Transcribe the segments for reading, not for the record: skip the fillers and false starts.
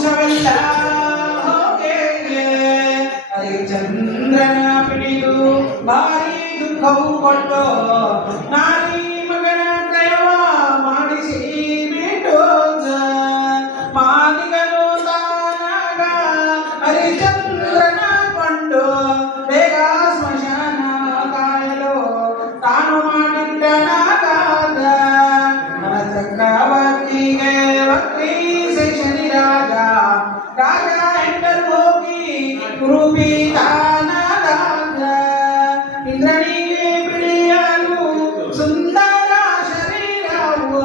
ವಂಶವೆಲ್ಲ ಹೋಗೆಗೆ ಹರಿಚಂದ್ರನ ಪಿಡಿದು ಭಾರಿ ದುಃಖವು ಕೊಟ್ಟು ನಾರಿ ಮಗನ ದಯವ ಮಾಡಿಸಿ ಬಿಟ್ಟು ಮಾದಿಗನು ತಾನಾಗ ಹರಿಚಂದ್ರನ ಕೊಂಡು ಬೇಗ ಸ್ಮಶಾನ ಕಾಯಲು ತಾನು ಮಾಡಿಟ್ಟನಾಗಾದ ಚಕ್ರವರ್ತಿಗೆ ವಕ್ರಿ ಶನಿ ರಾಜ ರಾಜ ಎಂಟರು ಹೋಗಿ ಗುರುಪೀಠಾನಾದ ಇಂದ್ರನಿಗೆ ಬಿಡಿಯಲು ಸುಂದರ ಶರೀರವು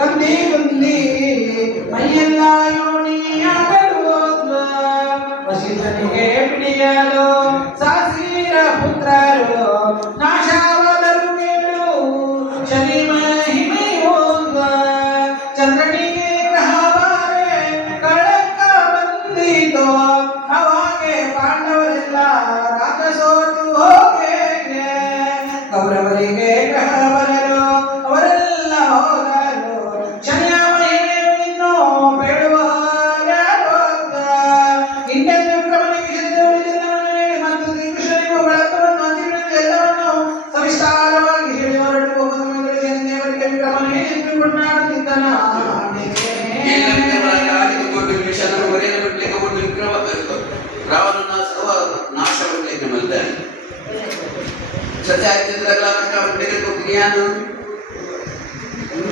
ಕಂದಿ ಗುಂದಿ ಮೈಯೆಲ್ಲ ಯೋನಿಯಾಗಲು ವಶಿಷ್ಠನಿಗೆ ಬಿಡಿಯಲು ಸಾಸಿರ ಪುತ್ರರು ನಾಶವಾದರು ಕೇಳು ಶನಿ ಮಹಿಮೆಯು ಚಂದ್ರನಿಗೆ ಗ್ರಹವಾರೆ ಕಳಕ ಬಂದಿತು ಅವಾಗೆ ಪಾಂಡವರೆಲ್ಲ ರಾಜಸೋತು ಹೋಗೆ ಕೌರವರಿಗೆ ಗ್ರಹ ಬರಲು ಅವರೆಲ್ಲ ಹೋದರು ಶನಿಯ ಮಹಿಮೆಯು ಇನ್ನೂ ಬೇಡುವ ಹಿಂದೆಂದು ವಿಕ್ರಮನಿಗೆ ಮತ್ತು ಶ್ರೀಕೃಷ್ಣನಿಗೂ ಬೆಳಕವನ್ನು ಹಂಚಿಬಿಡಿದ ಎಲ್ಲವನ್ನು ಸವಿಸ್ತಾರವಾಗಿ ಹೇಳಿ ಹೊರಟು ಹೋಗುವ ದೇವರಿಗೆ ವಿಕ್ರಮನೇ ಕೊಂಡಾಡುತ್ತಿದ್ದನ ರಾವಣನ ಸರ್ವ ನಾಶವನ್ನು ಮಲ್ತಾನೆ ಸತ್ಯ ಹರಿಚಂದ್ರ